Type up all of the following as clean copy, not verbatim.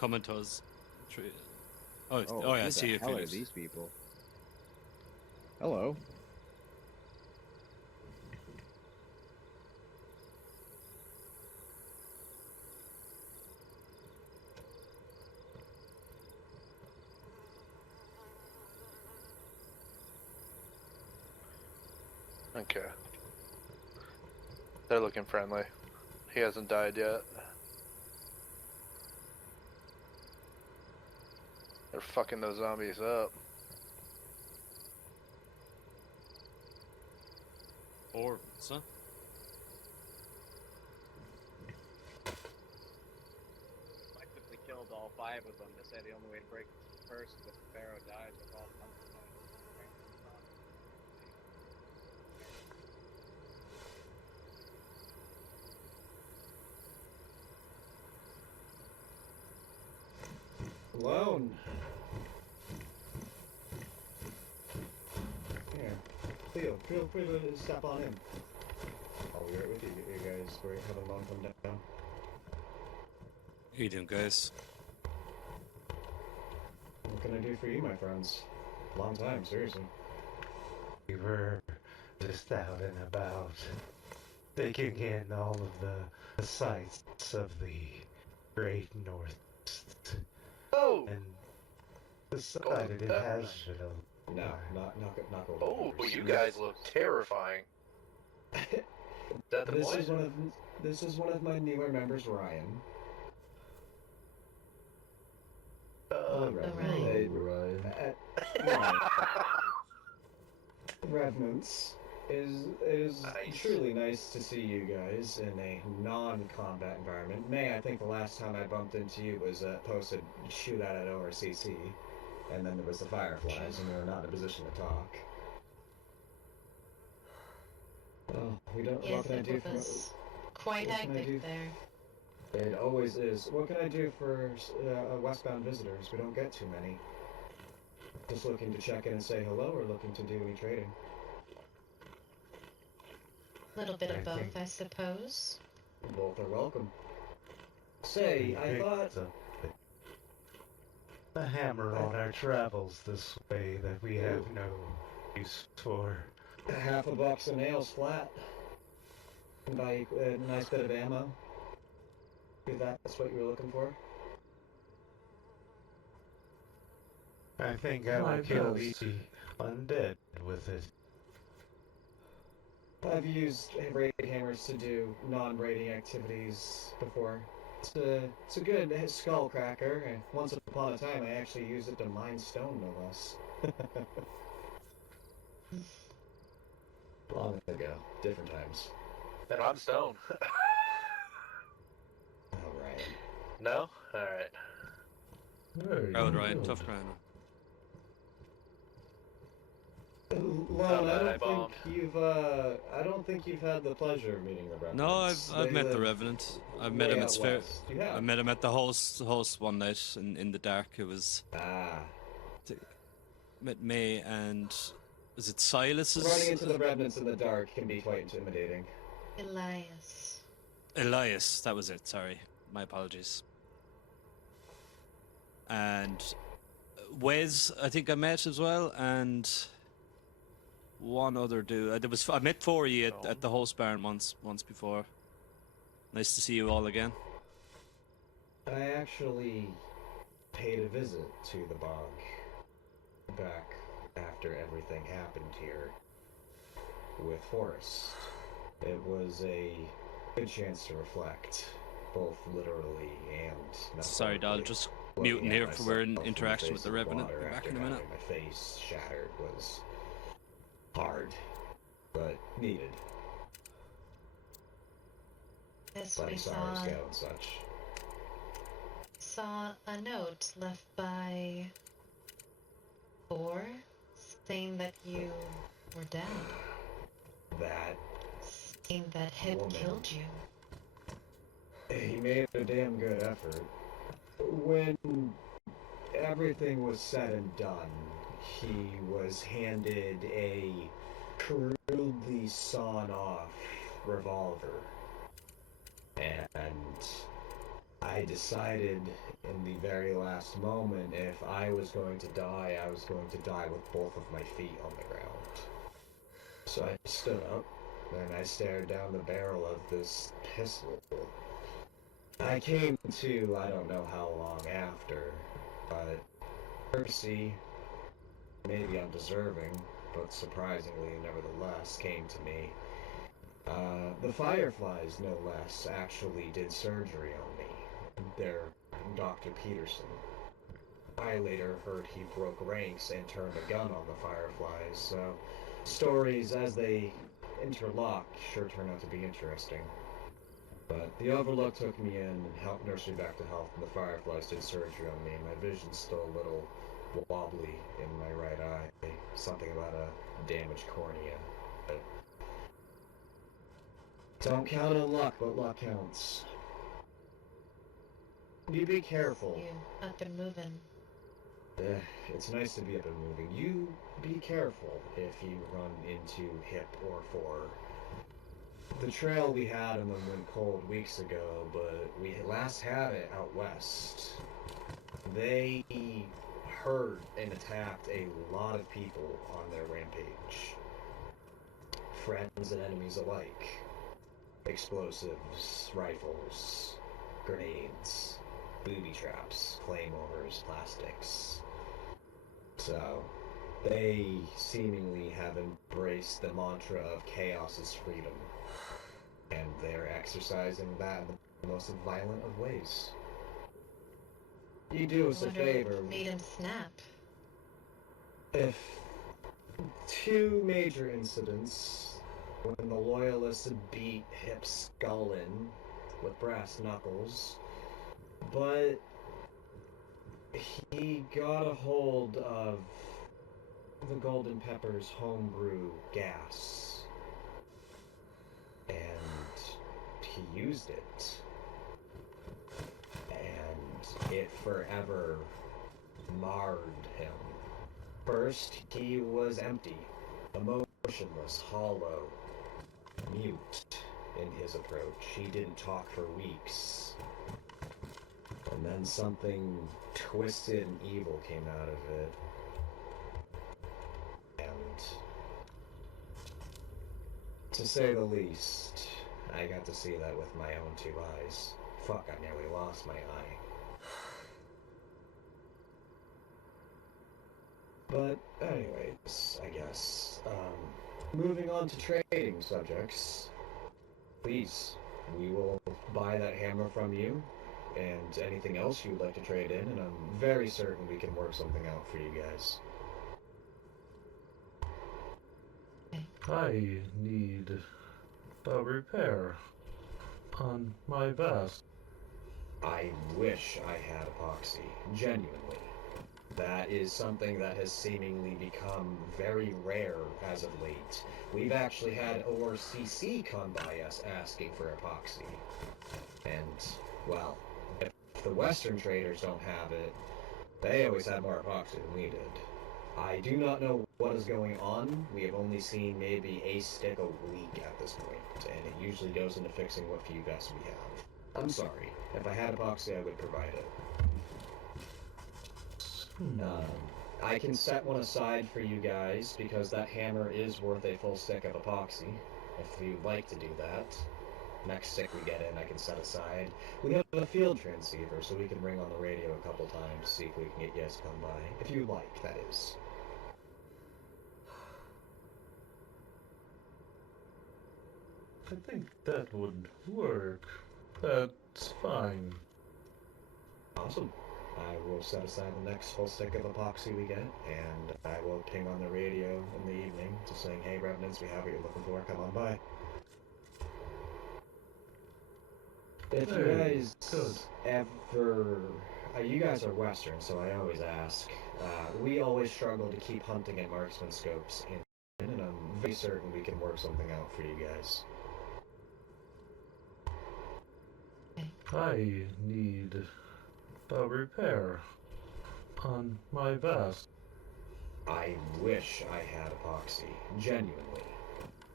coming to us. Oh, Oh, oh yeah, I who see the you, hell are Felix. these people? Hello. Okay. They're looking friendly. He hasn't died yet. They're fucking those zombies up. Or, so? I quickly killed all 5 of them to say the only way to break the curse is if the pharaoh dies with all 5 of them. Alone. Here. Theo, feel free to step on in. I'll be right with you. You guys were having long come down. How you doing, guys? What can I do for you, my friends? Long time, seriously. We were just out and about, taking in all of the sights of the Great North, Oh! and decided it has been a No, not golden Oh, peppers. you guys look terrifying. Is that the This point? is one of my newer members, Ryan. Ryan. Hey, Ryan. Ryan. Revenants. Is Nice. truly nice to see you guys in a non-combat environment. May, I think the last time I bumped into you was posted shootout at ORCC, and then there was the Fireflies, and we were not in a position to talk. Oh, we don't. Yes, what can I do it for? was quite what can I do? hectic there. It always is. What can I do for westbound visitors? We don't get too many. Just looking to check in and say hello, or looking to do any trading? A little bit I of both, think- I suppose. Both are welcome. Say, I picked thought. up a hammer on our travels this way that we have no use for. Half a box of nails flat. And buy a nice bit of ammo. If that's what you were looking for. I think I My would kill best. the undead with it. I've used raid hammers to do non-raiding activities before. It's a good skull cracker, and once upon a time I actually used it to mine stone, no less. Long ago, different times. And I'm stoned. Alright. No? Alright. Crowd, Ryan. Tough crowd. Lon, bad I bombed. I don't think you've had the pleasure of meeting the Revenants. No, I've They met the live Revenant. I've met way him. out It's fair. west. You have? I met him at the host one night in the dark. It was Ah. met May and is it Silas's? Running into the Revenants in the dark can be quite intimidating. Elias. Elias, that was it. Sorry, my apologies. And Wes, I think I met as well, and one other dude. I met 4 of you at the host barn once before. Nice to see you all again. I actually paid a visit to the bog back after everything happened here with Forrest. It was a good chance to reflect, both literally and Sorry, Dal, metaphorically. just Looking muting at here for we're in myself interaction in with the face of Revenant. water Be back after in a minute. having my face shattered was hard, but needed. Yes, Bloody we sorrows saw, go and such. saw a note left by Thor saying that you were dead. That Saying that Hip Woman. killed you. he made a damn good effort. When everything was said and done, he was handed a crudely sawn off revolver. And I decided in the very last moment if I was going to die, I was going to die with both of my feet on the ground. So I stood up, and I stared down the barrel of this pistol. I came to, I don't know how long after, but mercy, maybe undeserving, but surprisingly nevertheless, came to me. The Fireflies, no less, actually did surgery on me. Their Dr. Peterson. I later heard he broke ranks and turned a gun on the Fireflies, so stories as they interlock sure turn out to be interesting. But the Overlook took me in and helped nurse me back to health, and the Fireflies did surgery on me. My vision's still a little wobbly in my right eye. Something about a damaged cornea. But don't count on luck, but luck counts. You be careful. You up and moving. It's nice to be up and moving. You be careful if you run into Hip or Four. The trail we had on them went cold weeks ago, but we last had it out west. They hurt and attacked a lot of people on their rampage. Friends and enemies alike. Explosives, rifles, grenades, booby traps, claymores, plastics. So, they seemingly have embraced the mantra of chaos is freedom. And they're exercising that in the most violent of ways. You do us a Wonder favor. what made him snap. If two major incidents, when the Loyalists beat Hip's skull in with brass knuckles, but he got a hold of the Golden Pepper's homebrew gas, and he used it, and it forever marred him. First, he was empty, emotionless, hollow, mute in his approach. He didn't talk for weeks. And then something twisted and evil came out of it. And to say the least, I got to see that with my own two eyes. Fuck, I nearly lost my eye. But anyways, I guess, moving on to trading subjects, please, we will buy that hammer from you, and anything else you would like to trade in, and I'm very certain we can work something out for you guys. I need a repair on my vest. I wish I had epoxy, genuinely. That is something that has seemingly become very rare as of late. We've actually had ORCC come by us asking for epoxy. And, well, if the Western traders don't have it, they always had more epoxy than we did. I do not know what is going on. We have only seen maybe a stick a week at this point, and it usually goes into fixing what few vests we have. I'm sorry. If I had epoxy, I would provide it. I can set one aside for you guys, because that hammer is worth a full stick of epoxy, if you'd like to do that. Next stick we get in, I can set aside. We have a field transceiver, so we can ring on the radio a couple times to see if we can get you guys to come by. If you like, that is. I think that would work. That's fine. Awesome. I will set aside the next full stick of epoxy we get, and I will ping on the radio in the evening, just saying, hey, Revenants, we have what you're looking for, come on by. If you guys ever... you guys are Western, so I always ask. We always struggle to keep hunting and marksman scopes in, and I'm very certain we can work something out for you guys. I need a repair on my vest. I wish I had epoxy, genuinely.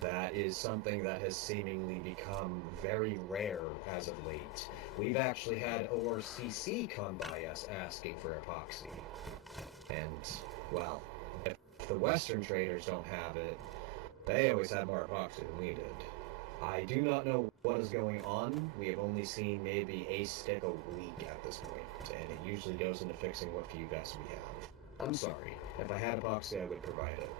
That is something that has seemingly become very rare as of late. We've actually had ORCC come by us asking for epoxy. And, well, if the Western traders don't have it, they always had more epoxy than we did. I do not know what is going on. We have only seen maybe a stick a week at this point, and it usually goes into fixing what few vests we have. I'm sorry. If I had epoxy, I would provide it.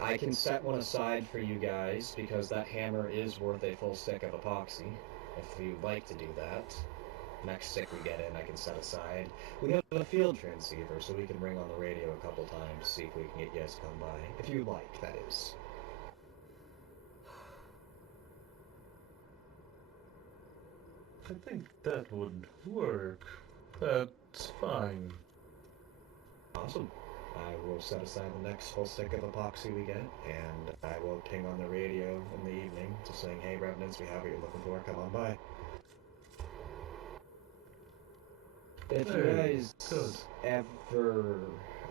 I can set one aside for you guys, because that hammer is worth a full stick of epoxy, if you'd like to do that. Next stick we get in, I can set aside. We have a field transceiver, so we can ring on the radio a couple times to see if we can get you guys to come by. If you'd like, that is. I think that would work. That's fine. Awesome. I will set aside the next full stick of epoxy we get, and I will ping on the radio in the evening, just saying, hey, Revenants, we have what you're looking for, come on by. If you guys ever...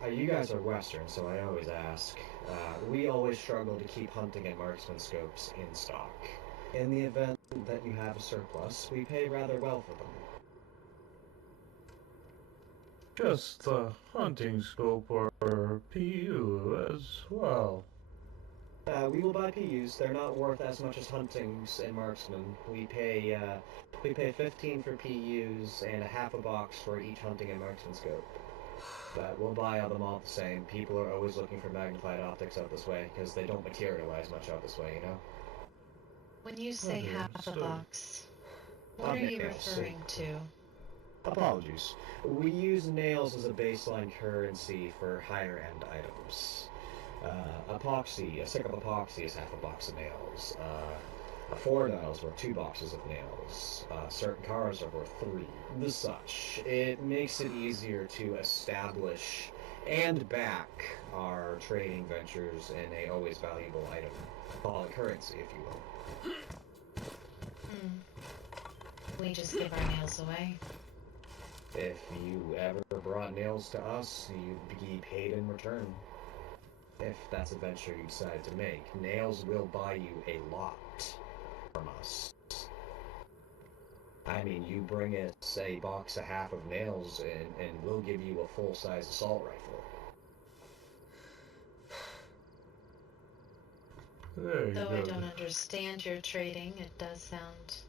you guys are Western, so I always ask. We always struggle to keep hunting and marksman scopes in stock. In the event that you have a surplus, we pay rather well for them. Just the hunting scope or PU as well. We will buy PUs. They're not worth as much as huntings and marksmen. We pay 15 for PUs and a half a box for each hunting and marksman scope. But we'll buy them all the same. People are always looking for magnified optics out this way, because they don't materialize much out this way, you know? When you say half a Understood. box, what are you referring to? Apologies. We use nails as a baseline currency for higher end items. Epoxy, a stick of epoxy is half a box of nails. A 4 dial's worth 2 boxes of nails. Certain cars are worth 3. The such. It makes it easier to establish and back our trading ventures in a always valuable item. Call it currency, if you will. We just give our nails away. If you ever brought nails to us, you'd be paid in return. If that's a venture you decide to make. Nails will buy you a lot from us. I mean, you bring us a box a half of nails and we'll give you a full-size assault rifle. There you Though go. I don't understand your trading, it does sound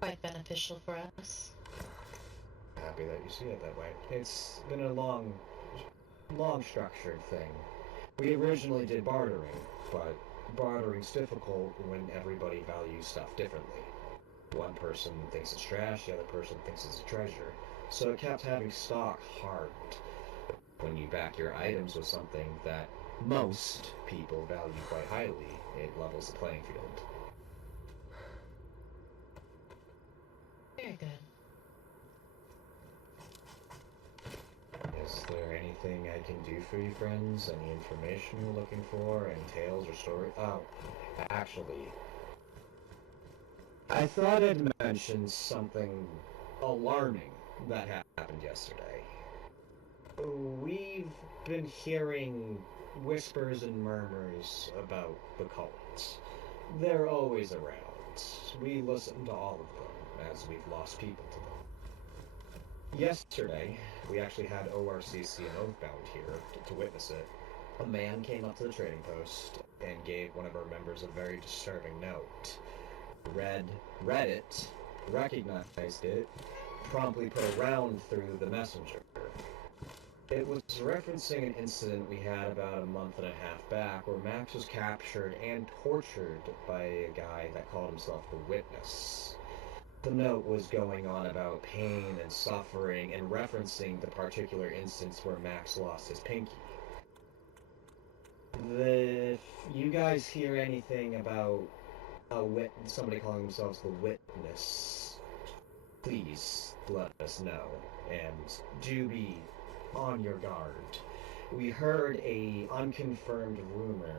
quite beneficial for us. Happy that you see it that way. It's been a long structured thing. We originally did bartering, but bartering's difficult when everybody values stuff differently. One person thinks it's trash, the other person thinks it's a treasure. So it kept having stock hard. When you back your items with something that most people value quite highly, it levels the playing field. Very good. Is there anything I can do for you, friends? Any information you're looking for? Any tales or stories? Oh, actually, I thought I'd mention something alarming that happened yesterday. We've been hearing whispers and murmurs about the cults. They're always around. We listen to all of them, as we've lost people to them. Yesterday, we actually had ORCC and Oathbound here to witness it. A man came up to the trading post and gave one of our members a very disturbing note. Read it, recognized it, promptly put a round through the messenger. It was referencing an incident we had about a month and a half back where Max was captured and tortured by a guy that called himself the Witness. The note was going on about pain and suffering and referencing the particular instance where Max lost his pinky. If you guys hear anything about somebody calling themselves the Witness, please let us know, and do be on your guard. We heard a unconfirmed rumor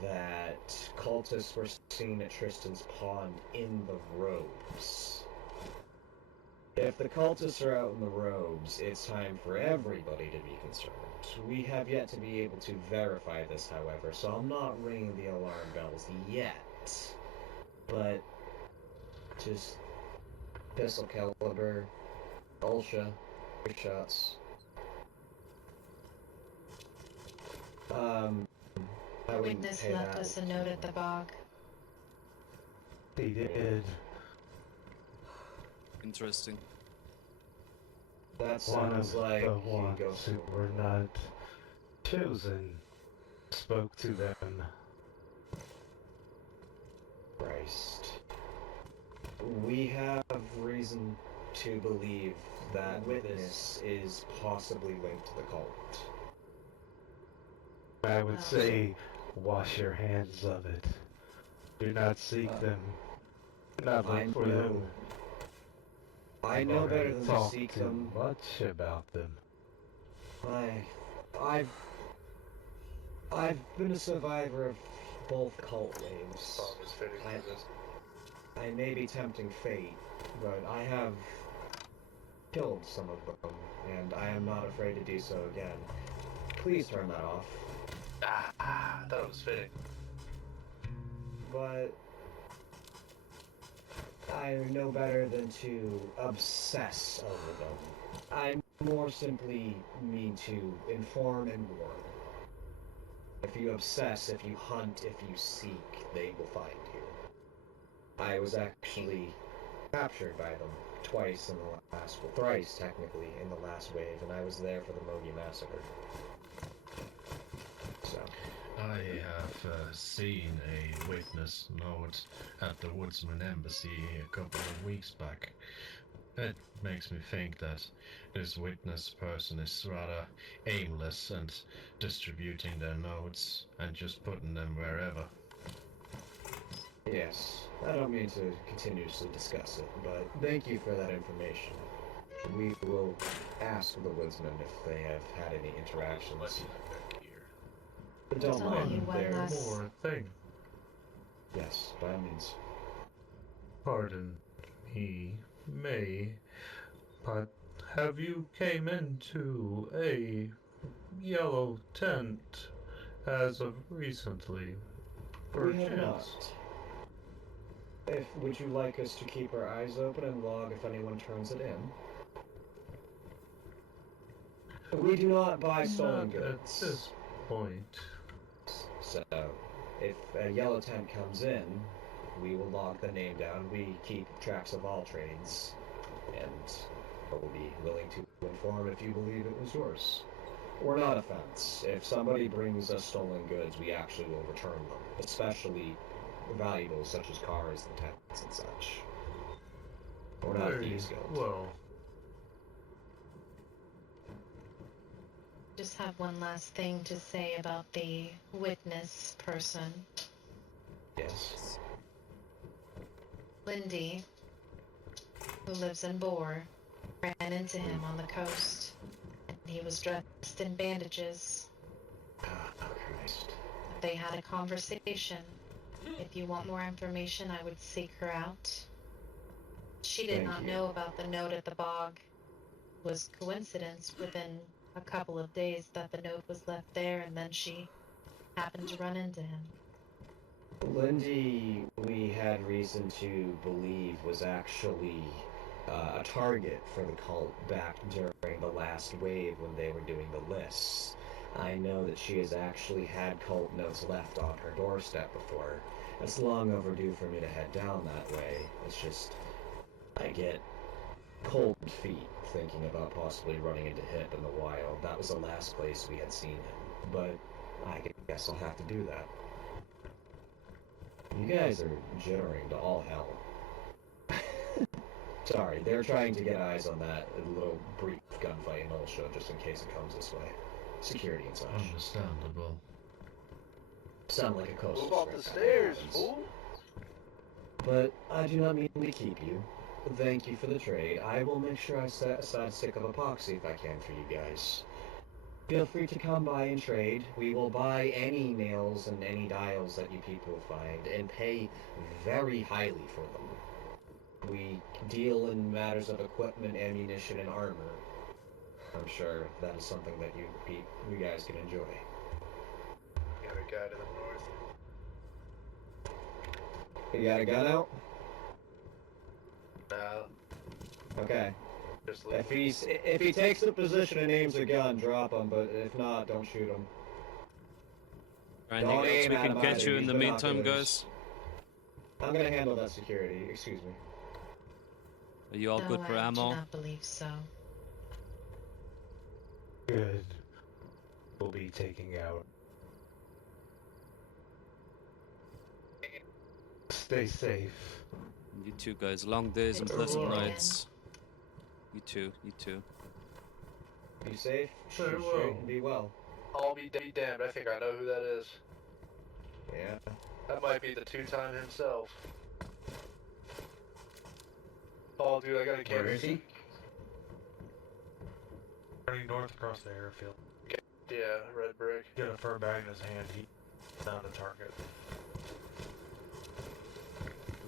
that cultists were seen at Tristan's Pond in the robes. If the cultists are out in the robes, it's time for everybody to be concerned. We have yet to be able to verify this, however, so I'm not ringing the alarm bells yet. But just pistol caliber, ultra, shots. I The wouldn't witness pay left that us a note at the bog. They did. Interesting. That One sounds of like the he ones goes who were not chosen spoke to them. Christ. We have reason to believe that witness is possibly linked to the cult. I would say, wash your hands of it. Do not seek them. Do not I look for know- them. I know better Already than to talked seek too them. much about them. I've been a survivor of both cult waves. Song is fitting I- for this. I may be tempting fate, but I have killed some of them, and I am not afraid to do so again. Please turn that off. I thought it was fitting. But I know better than to obsess over them. I more simply mean to inform and warn. If you obsess, if you hunt, if you seek, they will find you. I was actually captured by them twice in the last, well, thrice technically, in the last wave, and I was there for the Mogi Massacre. So, I have seen a witness note at the Woodsman Embassy a couple of weeks back. It makes me think that this witness person is rather aimless and distributing their notes and just putting them wherever. yes, I don't mean to continuously discuss it, but thank you for that information. We will ask the Woodsmen if they have had any interactions. But don't Tell you mind, one they're... last- More thing. Yes, by all means. Pardon me, May, but have you came into a yellow tent as of recently? We have Perchance. not. Would you like us to keep our eyes open and log if anyone turns it in? We do not buy stolen Not at goods. this point. So, if a yellow tent comes in, we will log the name down. We keep tracks of all trades, and we'll be willing to inform if you believe it was yours. We're not a fence. If somebody brings us stolen goods, we actually will return them, especially valuables such as cars and tents and such. We're not a Very thieves guild. well. Just have one last thing to say about the witness person. Yes. Lindy, who lives in Boar, ran into him on the coast, and he was dressed in bandages. Oh, Christ. They had a conversation. If you want more information, I would seek her out. She did Thank not you. know about the note at the bog. It was coincidence within a couple of days that the note was left there, and then she happened to run into him. Lindy, we had reason to believe, was actually a target for the cult back during the last wave when they were doing the lists. I know that she has actually had cult notes left on her doorstep before. It's long overdue for me to head down that way. It's just, I get cold feet thinking about possibly running into Hip in the wild. That was the last place we had seen him, but I guess I'll have to do that. You guys are jittering to all hell. Sorry, they're trying to get eyes on that little brief gunfight in Ulsha just in case it comes this way. Security and such. Understandable. Sound like a coastal Move up strip the kind of stairs, happens. fool! But I do not mean to keep you. Thank you for the trade. I will make sure I set aside a stick of epoxy if I can for you guys. Feel free to come by and trade. We will buy any nails and any dials that you people find and pay very highly for them. we deal in matters of equipment, ammunition, and armor. I'm sure that is something that you guys can enjoy. Got a guy to the north. You got a gun out? No, Okay. just leave. If he takes the position and aims a gun, drop him. But if not, don't shoot him. Anything Don't else aim we at can him get either, you in use the meantime, binoculars. guys? I'm gonna handle that security. Excuse me. Are you all No, good for I ammo? do not believe so. Good. We'll be taking out. Stay safe. You too, guys. Long days and Good to pleasant see you again. nights. You too. You too. Be safe. Sure Shoot will. straight and be well. I'll be damned. I think I know who that is. Yeah. That might be the two-time himself. Oh, dude, I got a Where camera. is he? Running north across the airfield. Yeah, red brick. Got a fur bag in his hand. He found a target.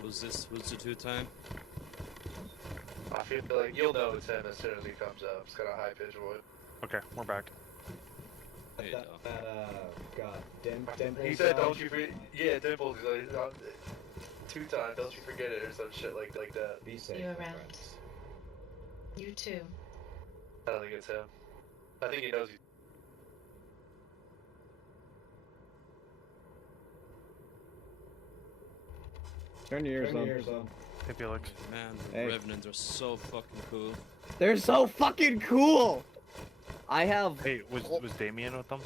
Was the 2-time? I feel like you'll know it's him as soon as he comes up. It's got a high-pitched voice. Okay, we're back. There you go. God, Dimples. He said, "Don't you forget." Yeah, Dimples. He's like, two-time. Don't you forget it, or some shit like that. Be safe. You my around. friends. You too. I don't think it's him. I think he knows he's. Turn your Turn your ears ears on. Hey, Felix. Man, the Hey. Revenants are so fucking cool. They're so fucking cool. I have. Hey, was Damien with them?